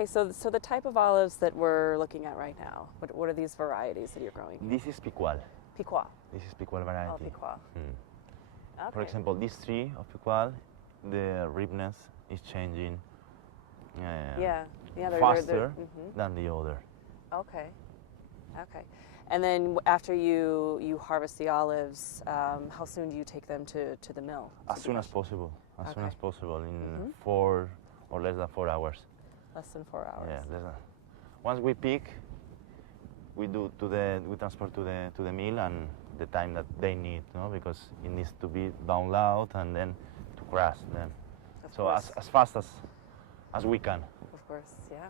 Okay, so the type of olives that we're looking at right now, what are these varieties that you're growing? This is Picual. Picual. This is Picual variety. Oh, Picual. Okay. For example, this tree of Picual, the ripeness is changing faster than the other. Okay. Okay. And then after you harvest the olives, how soon do you take them to the mill? As soon as possible. As soon as possible, in 4 or less than 4 hours. Less than 4 hours. Yeah, less than. Once we pick, we transport to the mill and the time that they need, because it needs to be down loud and then to crush them. So as fast as we can. Of course, yeah.